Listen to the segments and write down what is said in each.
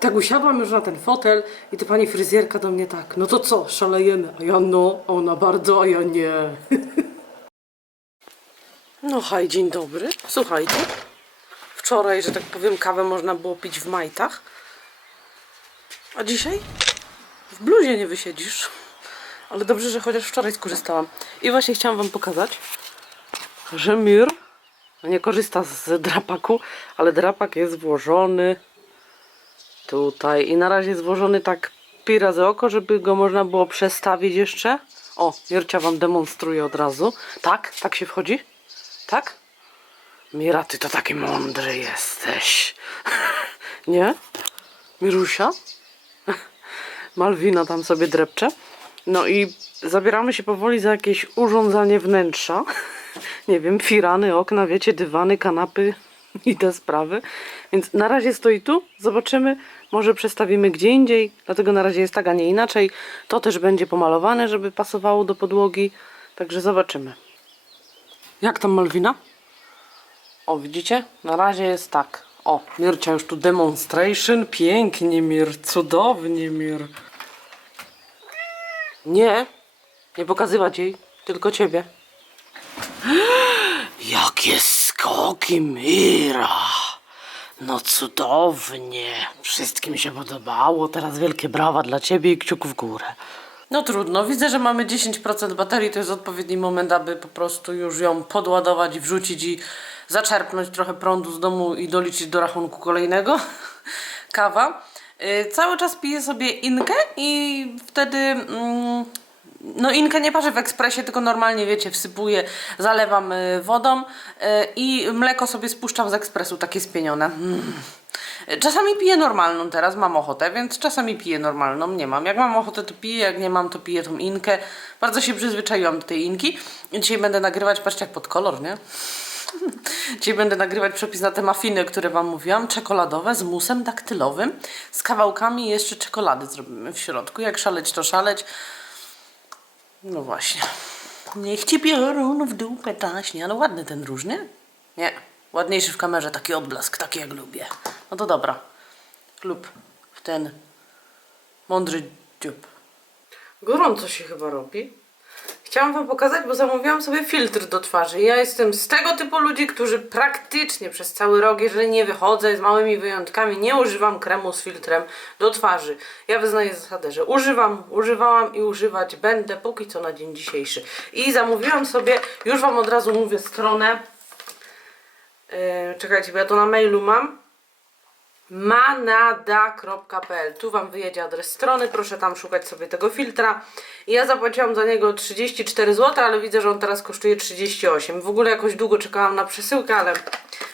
Tak usiadłam już na ten fotel i ta pani fryzjerka do mnie tak, no to co, szalejemy? A ja no, a ona bardzo, a ja nie. No haj, dzień dobry. Słuchajcie, wczoraj, że tak powiem, kawę można było pić w majtach, a dzisiaj w bluzie nie wysiedzisz. Ale dobrze, że chociaż wczoraj skorzystałam. I właśnie chciałam wam pokazać, że Mir nie korzysta z drapaku, ale drapak jest włożony tutaj i na razie jest włożony tak pi razy oko, żeby go można było przestawić jeszcze. O, Mircia wam demonstruje od razu. Tak? Tak się wchodzi? Tak? Mira, ty to taki mądry jesteś. Nie? Mirusia? Malwina tam sobie drepcze. No i zabieramy się powoli za jakieś urządzanie wnętrza. Nie wiem, firany, okna, wiecie, dywany, kanapy i te sprawy. Więc na razie stoi tu, zobaczymy. Może przestawimy gdzie indziej, dlatego na razie jest tak, a nie inaczej. To też będzie pomalowane, żeby pasowało do podłogi. Także zobaczymy. Jak tam Malwina? O, widzicie? Na razie jest tak. O, Mircia już tu demonstration. Pięknie, Mir. Cudownie, Mir. Nie, nie pokazywać jej, tylko ciebie. Skoki, Mira! No cudownie. Wszystkim się podobało. Teraz wielkie brawa dla ciebie i kciuk w górę. No trudno. Widzę, że mamy 10% baterii. To jest odpowiedni moment, aby po prostu już ją podładować, wrzucić i zaczerpnąć trochę prądu z domu i doliczyć do rachunku kolejnego. Kawa. Y, cały czas piję sobie inkę i wtedy... Mm, no inkę nie parzę w ekspresie, tylko normalnie, wiecie, wsypuję, zalewam y, wodą y, i mleko sobie spuszczam z ekspresu, takie spienione. Mm. Czasami piję normalną teraz, mam ochotę, więc czasami piję normalną, nie mam. Jak mam ochotę, to piję, jak nie mam, to piję tą inkę. Bardzo się przyzwyczaiłam do tej inki. Dzisiaj będę nagrywać, patrzcie jak pod kolor, nie? Dzisiaj będę nagrywać przepis na te mafiny, które Wam mówiłam, czekoladowe z musem daktylowym, z kawałkami jeszcze czekolady zrobimy w środku. Jak szaleć, to szaleć. No właśnie. Niech ci biorą w dupę taśnie, ale ładny ten róż, nie? Nie. Ładniejszy w kamerze, taki odblask, taki jak lubię. No to dobra. Lub w ten mądry dziób. Gorąco się chyba robi. Chciałam wam pokazać, bo zamówiłam sobie filtr do twarzy. Ja jestem z tego typu ludzi, którzy praktycznie przez cały rok, jeżeli nie wychodzę z małymi wyjątkami, nie używam kremu z filtrem do twarzy. Ja wyznaję zasadę, że używam, używałam i używać będę póki co na dzień dzisiejszy. I zamówiłam sobie, już wam od razu mówię stronę. Yy, czekajcie, bo ja to na mailu mam manada.pl. Tu Wam wyjedzie adres strony, proszę tam szukać sobie tego filtra. Ja zapłaciłam za niego 34 zł, ale widzę, że on teraz kosztuje 38. W ogóle jakoś długo czekałam na przesyłkę, ale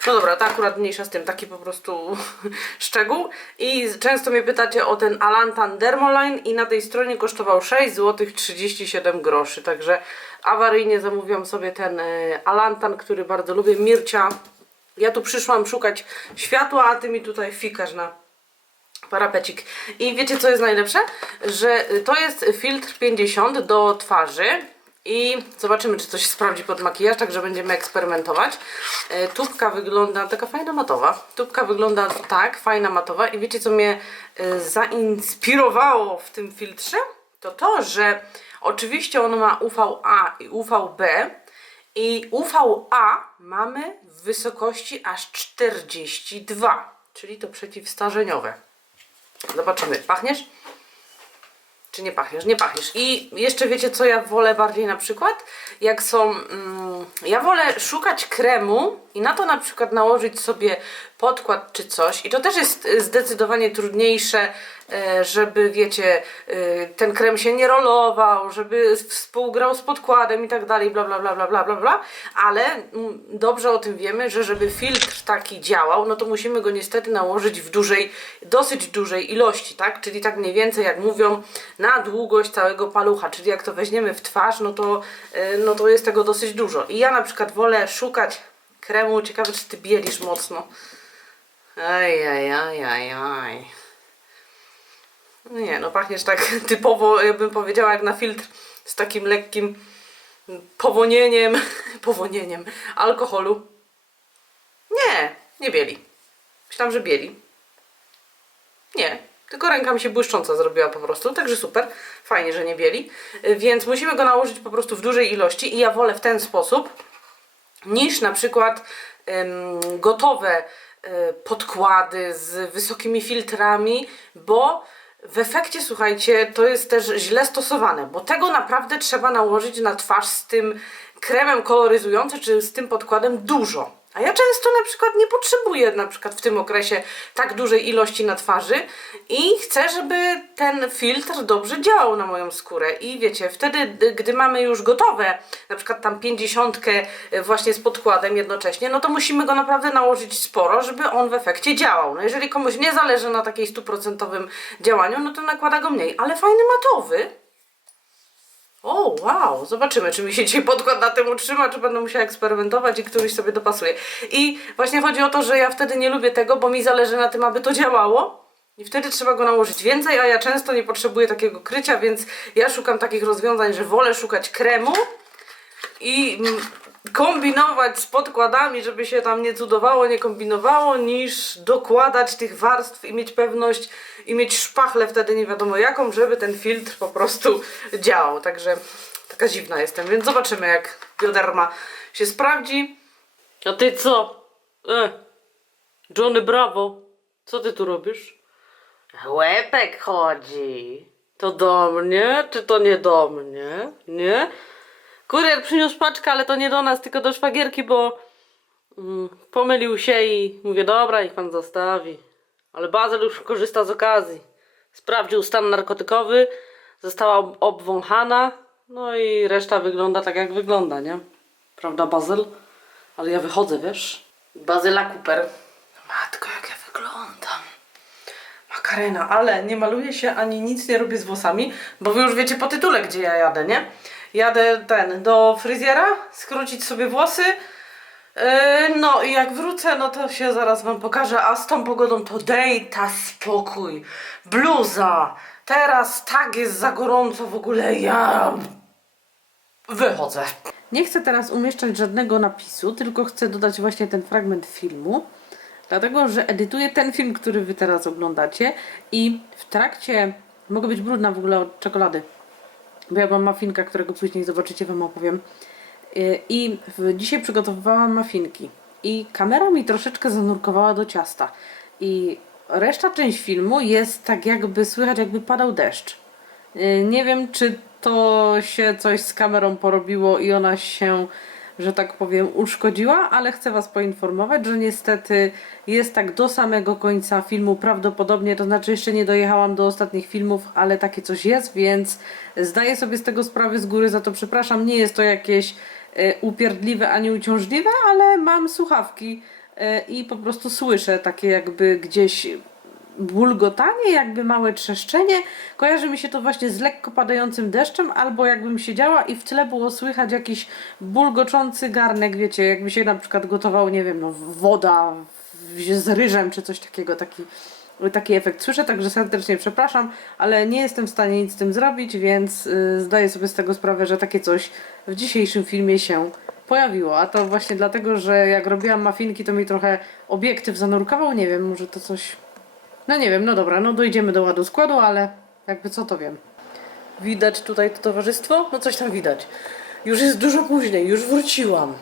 no dobra, to akurat mniejsza z tym, taki po prostu szczegół. I często mnie pytacie o ten Alantan Dermoline i na tej stronie kosztował 6 zł 37 groszy, także awaryjnie zamówiłam sobie ten y, Alantan, który bardzo lubię. Mircia ja tu przyszłam szukać światła, a ty mi tutaj fikasz na parapecik. I wiecie co jest najlepsze? Że to jest filtr 50 do twarzy. I zobaczymy, czy się sprawdzi pod makijaż, także będziemy eksperymentować. E, Tubka wygląda, taka fajna matowa. Tubka wygląda tak, fajna matowa. I wiecie, co mnie e, zainspirowało w tym filtrze? To to, że oczywiście on ma UVA i UVB, i UVA mamy w wysokości aż 42, czyli to przeciwstarzeniowe. Zobaczymy. Pachniesz? Czy nie pachniesz? Nie pachniesz. I jeszcze wiecie, co ja wolę bardziej na przykład? Jak są... Mm, ja wolę szukać kremu i na to na przykład nałożyć sobie podkład czy coś. I to też jest y, zdecydowanie trudniejsze, e, żeby wiecie, y, ten krem się nie rolował, żeby współgrał z podkładem i tak dalej, bla bla bla bla bla bla bla. Ale mm, dobrze o tym wiemy, że żeby filtr taki działał, no to musimy go niestety nałożyć w dużej, dosyć dużej ilości, tak? Czyli tak mniej więcej jak mówią, na długość całego palucha, czyli jak to weźmiemy w twarz, no to, y, no to jest tego dosyć dużo. I ja na przykład wolę szukać kremu, ciekawe czy ty bielisz mocno. Aj, aj, aj, aj, aj. Nie, no pachniesz tak typowo, jakbym powiedziała, jak na filtr z takim lekkim powonieniem, powonieniem alkoholu. Nie, nie bieli. Myślałam, że bieli. Nie, tylko ręka mi się błyszcząca zrobiła po prostu, także super. Fajnie, że nie bieli. Więc musimy go nałożyć po prostu w dużej ilości i ja wolę w ten sposób, niż na przykład em, gotowe podkłady z wysokimi filtrami, bo w efekcie, słuchajcie, to jest też źle stosowane, bo tego naprawdę trzeba nałożyć na twarz z tym kremem koloryzującym, czy z tym podkładem dużo. A ja często na przykład nie potrzebuję na przykład w tym okresie tak dużej ilości na twarzy i chcę, żeby ten filtr dobrze działał na moją skórę. I wiecie, wtedy, gdy mamy już gotowe, na przykład tam 50 właśnie z podkładem jednocześnie, no to musimy go naprawdę nałożyć sporo, żeby on w efekcie działał. No jeżeli komuś nie zależy na takiej stuprocentowym działaniu, no to nakłada go mniej. Ale fajny matowy. O, wow! Zobaczymy, czy mi się dzisiaj podkład na tym utrzyma, czy będę musiała eksperymentować i któryś sobie dopasuje. I właśnie chodzi o to, że ja wtedy nie lubię tego, bo mi zależy na tym, aby to działało. I wtedy trzeba go nałożyć więcej, a ja często nie potrzebuję takiego krycia, więc ja szukam takich rozwiązań, że wolę szukać kremu i mm, kombinować z podkładami, żeby się tam nie cudowało, nie kombinowało, niż dokładać tych warstw i mieć pewność i mieć szpachlę wtedy nie wiadomo jaką, żeby ten filtr po prostu działał. Także taka dziwna jestem, więc zobaczymy jak bioderma się sprawdzi. A ty co? E, Johnny Bravo, co ty tu robisz? Łepek chodzi. To do mnie, czy to nie do mnie? Nie? Kurier przyniósł paczkę, ale to nie do nas, tylko do szwagierki, bo mm, pomylił się i mówię, dobra, niech pan zostawi. Ale Bazyl już korzysta z okazji. Sprawdził stan narkotykowy, została ob- obwąchana, no i reszta wygląda tak, jak wygląda, nie? Prawda, Bazyl? Ale ja wychodzę, wiesz? Bazyla Cooper. Matko, jak ja wyglądam. Makarena, ale nie maluję się ani nic nie robię z włosami, bo wy już wiecie po tytule, gdzie ja jadę, nie? Jadę ten do fryzjera, skrócić sobie włosy. Yy, no i jak wrócę, no to się zaraz wam pokażę, a z tą pogodą to dejta spokój, bluza. Teraz tak jest za gorąco w ogóle, ja wychodzę. Nie chcę teraz umieszczać żadnego napisu, tylko chcę dodać właśnie ten fragment filmu, dlatego że edytuję ten film, który wy teraz oglądacie i w trakcie, mogę być brudna w ogóle od czekolady, bo ja mam mafinka, którego później zobaczycie, wam opowiem. Y, I dzisiaj przygotowywałam mafinki i kamera mi troszeczkę zanurkowała do ciasta i reszta część filmu jest tak jakby słychać jakby padał deszcz. Y, Nie wiem czy to się coś z kamerą porobiło i ona się, że tak powiem, uszkodziła, ale chcę Was poinformować, że niestety jest tak do samego końca filmu prawdopodobnie, to znaczy jeszcze nie dojechałam do ostatnich filmów, ale takie coś jest, więc zdaję sobie z tego sprawę z góry, za to przepraszam, nie jest to jakieś e, upierdliwe ani uciążliwe, ale mam słuchawki e, i po prostu słyszę takie jakby gdzieś bulgotanie, jakby małe trzeszczenie. Kojarzy mi się to właśnie z lekko padającym deszczem, albo jakbym siedziała i w tle było słychać jakiś bulgoczący garnek, wiecie, jakby się na przykład gotował, nie wiem, no, woda z ryżem czy coś takiego, taki, taki efekt słyszę, także serdecznie przepraszam, ale nie jestem w stanie nic z tym zrobić, więc y, zdaję sobie z tego sprawę, że takie coś w dzisiejszym filmie się pojawiło, a to właśnie dlatego, że jak robiłam mafinki, to mi trochę obiektyw zanurkował, nie wiem, może to coś no nie wiem, no dobra, no dojdziemy do ładu składu, ale jakby co to wiem. Widać tutaj to towarzystwo? No coś tam widać. Już jest dużo później, już wróciłam.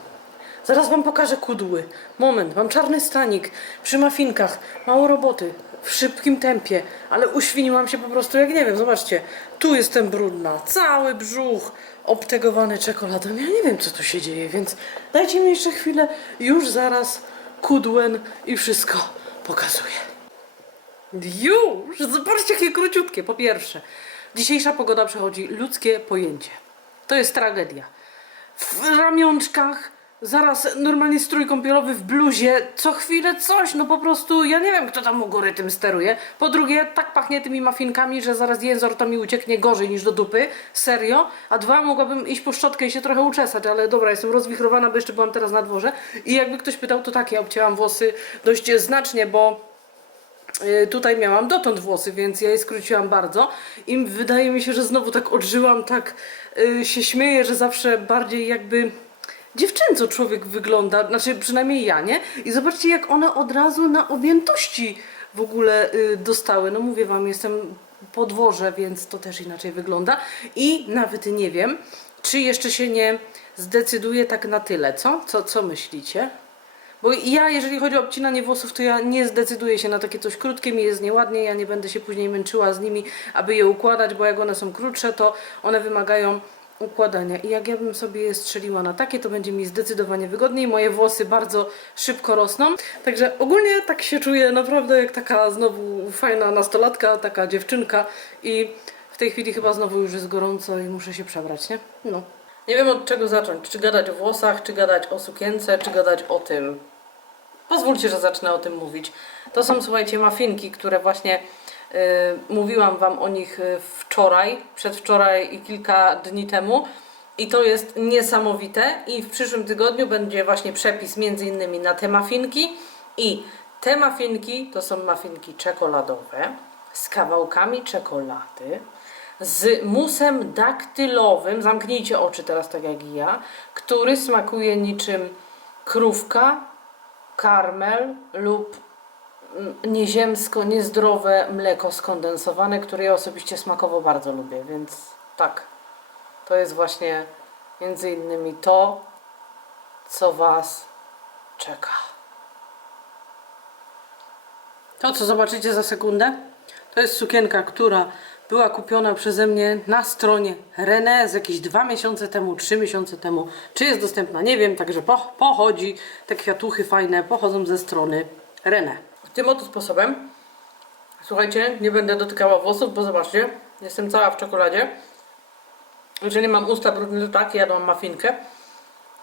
Zaraz wam pokażę kudły. Moment, mam czarny stanik przy mafinkach, mało roboty, w szybkim tempie, ale uświniłam się po prostu jak nie wiem, zobaczcie. Tu jestem brudna, cały brzuch obtegowany czekoladą. Ja nie wiem co tu się dzieje, więc dajcie mi jeszcze chwilę, już zaraz kudłem i wszystko pokazuję. Już! Zobaczcie, jakie króciutkie. Po pierwsze, dzisiejsza pogoda przechodzi ludzkie pojęcie. To jest tragedia. W ramionczkach, zaraz normalnie strój kąpielowy w bluzie, co chwilę coś, no po prostu ja nie wiem, kto tam u góry tym steruje. Po drugie, tak pachnie tymi mafinkami, że zaraz jęzor to mi ucieknie gorzej niż do dupy, serio. A dwa, mogłabym iść po szczotkę i się trochę uczesać, ale dobra, jestem rozwichrowana, bo jeszcze byłam teraz na dworze. I jakby ktoś pytał, to tak, ja obcięłam włosy dość znacznie, bo tutaj miałam dotąd włosy, więc ja je skróciłam bardzo i wydaje mi się, że znowu tak odżyłam, tak y, się śmieję, że zawsze bardziej jakby dziewczęco człowiek wygląda, znaczy przynajmniej ja, nie? I zobaczcie jak one od razu na objętości w ogóle y, dostały. No mówię Wam, jestem po dworze, więc to też inaczej wygląda. I nawet nie wiem, czy jeszcze się nie zdecyduję tak na tyle, co? Co, co myślicie? Bo ja, jeżeli chodzi o obcinanie włosów, to ja nie zdecyduję się na takie coś krótkie, mi jest nieładnie, ja nie będę się później męczyła z nimi, aby je układać, bo jak one są krótsze, to one wymagają układania. I jak ja bym sobie je strzeliła na takie, to będzie mi zdecydowanie wygodniej. Moje włosy bardzo szybko rosną. Także ogólnie tak się czuję naprawdę jak taka znowu fajna nastolatka, taka dziewczynka i w tej chwili chyba znowu już jest gorąco i muszę się przebrać, nie? No. Nie wiem od czego zacząć. Czy gadać o włosach, czy gadać o sukience, czy gadać o tym. Pozwólcie, że zacznę o tym mówić. To są, słuchajcie, mafinki, które właśnie y, mówiłam Wam o nich y, wczoraj, przedwczoraj i kilka dni temu. I to jest niesamowite. I w przyszłym tygodniu będzie właśnie przepis między innymi na te mafinki. I te mafinki to są mafinki czekoladowe z kawałkami czekolady, z musem daktylowym, zamknijcie oczy teraz tak jak i ja, który smakuje niczym krówka, karmel lub nieziemsko, niezdrowe mleko skondensowane, które ja osobiście smakowo bardzo lubię, więc tak, to jest właśnie między innymi to, co Was czeka. To, co zobaczycie za sekundę, to jest sukienka, która była kupiona przeze mnie na stronie René z jakieś dwa miesiące temu, trzy miesiące temu. Czy jest dostępna? Nie wiem, także po, pochodzi. Te kwiatuchy fajne pochodzą ze strony René. Tym oto sposobem, słuchajcie, nie będę dotykała włosów, bo zobaczcie, jestem cała w czekoladzie. Jeżeli mam usta brudne, to tak, jadłam mafinkę.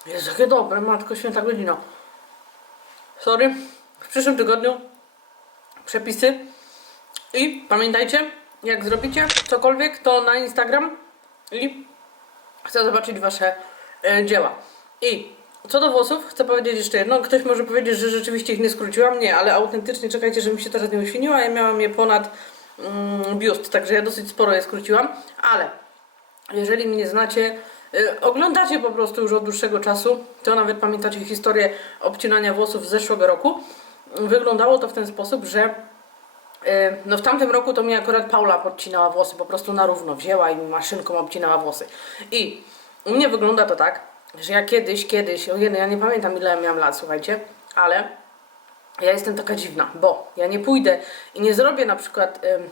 Jest jakie dobre, matko święta godzina. Sorry, w przyszłym tygodniu przepisy. I pamiętajcie, jak zrobicie cokolwiek, to na Instagram i chcę zobaczyć Wasze e, dzieła. I co do włosów, chcę powiedzieć jeszcze jedno. Ktoś może powiedzieć, że rzeczywiście ich nie skróciłam. Nie, ale autentycznie czekajcie, żebym się teraz nie uświniła. Ja miałam je ponad mm, biust, także ja dosyć sporo je skróciłam. Ale jeżeli mnie znacie, y, oglądacie po prostu już od dłuższego czasu, to nawet pamiętacie historię obcinania włosów z zeszłego roku. Wyglądało to w ten sposób, że no w tamtym roku to mi akurat Paula podcinała włosy, po prostu na równo wzięła i maszynką obcinała włosy. I u mnie wygląda to tak, że ja kiedyś, kiedyś, o jeden, ja nie pamiętam ile miałam lat, słuchajcie, ale ja jestem taka dziwna, bo ja nie pójdę i nie zrobię na przykład ym,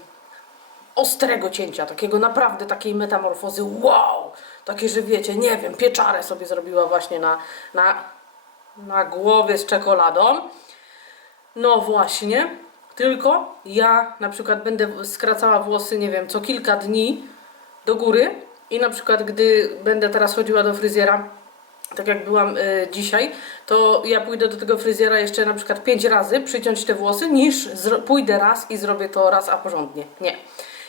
ostrego cięcia, takiego naprawdę takiej metamorfozy, wow! Takie, że wiecie, nie wiem, pieczarę sobie zrobiła właśnie na, na, na głowie z czekoladą. No właśnie, tylko ja na przykład będę skracała włosy, nie wiem, co kilka dni do góry i na przykład gdy będę teraz chodziła do fryzjera, tak jak byłam y, dzisiaj, to ja pójdę do tego fryzjera jeszcze na przykład pięć razy przyciąć te włosy, niż pójdę raz i zrobię to raz, a porządnie. Nie.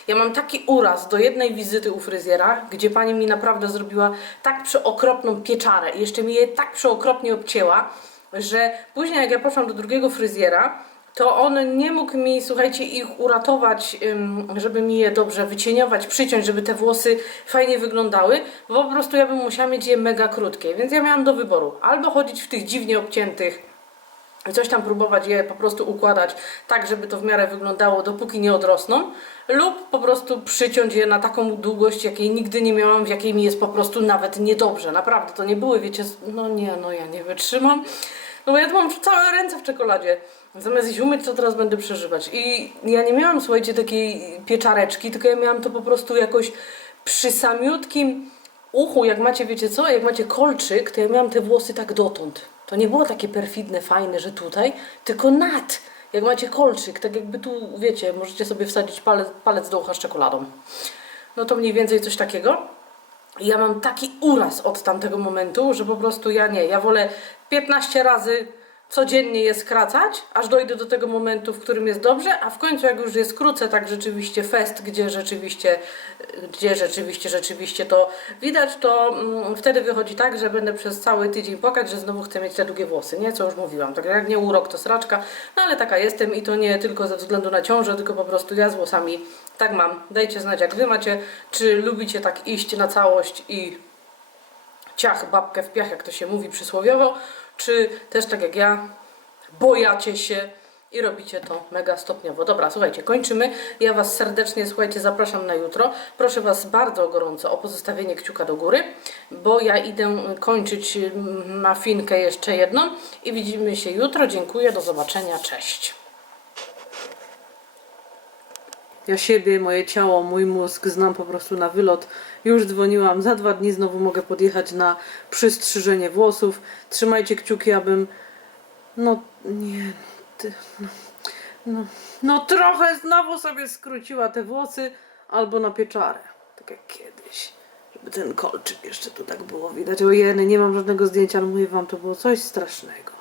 Ja mam taki uraz do jednej wizyty u fryzjera, gdzie pani mi naprawdę zrobiła tak przeokropną pieczarę i jeszcze mi je tak przeokropnie obcięła, że później jak ja poszłam do drugiego fryzjera, to on nie mógł mi, słuchajcie, ich uratować, żeby mi je dobrze wycieniować, przyciąć, żeby te włosy fajnie wyglądały, bo po prostu ja bym musiała mieć je mega krótkie, więc ja miałam do wyboru albo chodzić w tych dziwnie obciętych coś tam próbować je po prostu układać tak, żeby to w miarę wyglądało, dopóki nie odrosną, lub po prostu przyciąć je na taką długość, jakiej nigdy nie miałam, w jakiej mi jest po prostu nawet niedobrze. Naprawdę, to nie były, wiecie, no nie, no ja nie wytrzymam. No bo ja tu mam całe ręce w czekoladzie. Zamiast ich umyć, to teraz będę przeżywać. I ja nie miałam, słuchajcie, takiej pieczareczki, tylko ja miałam to po prostu jakoś przy samiutkim uchu, jak macie, wiecie co, jak macie kolczyk, to ja miałam te włosy tak dotąd. To nie było takie perfidne, fajne, że tutaj, tylko nad. Jak macie kolczyk, tak jakby tu, wiecie, możecie sobie wsadzić palec, palec do ucha z czekoladą. No to mniej więcej coś takiego. Ja mam taki uraz od tamtego momentu, że po prostu ja nie, ja wolę 15 razy codziennie je skracać, aż dojdę do tego momentu, w którym jest dobrze, a w końcu jak już je skrócę tak rzeczywiście fest, gdzie rzeczywiście, gdzie rzeczywiście, rzeczywiście to widać, to mm, wtedy wychodzi tak, że będę przez cały tydzień płakać, że znowu chcę mieć te długie włosy, nie? Co już mówiłam. Tak jak nie urok, to sraczka, no ale taka jestem i to nie tylko ze względu na ciążę, tylko po prostu ja z włosami tak mam. Dajcie znać, jak wy macie, czy lubicie tak iść na całość i ciach babkę w piach, jak to się mówi przysłowiowo, czy też tak jak ja, bojacie się i robicie to mega stopniowo. Dobra, słuchajcie, kończymy. Ja Was serdecznie, słuchajcie, zapraszam na jutro. Proszę Was bardzo gorąco o pozostawienie kciuka do góry, bo ja idę kończyć mm, mafinkę jeszcze jedną i widzimy się jutro. Dziękuję, do zobaczenia, cześć. Ja siebie, moje ciało, mój mózg znam po prostu na wylot. Już dzwoniłam, za dwa dni znowu mogę podjechać na przystrzyżenie włosów. Trzymajcie kciuki, abym. No nie. Ty, no, no, trochę znowu sobie skróciła te włosy albo na pieczarę. Tak jak kiedyś. Żeby ten kolczyk jeszcze tu tak było widać. Ojej, nie mam żadnego zdjęcia, ale mówię wam, to było coś strasznego.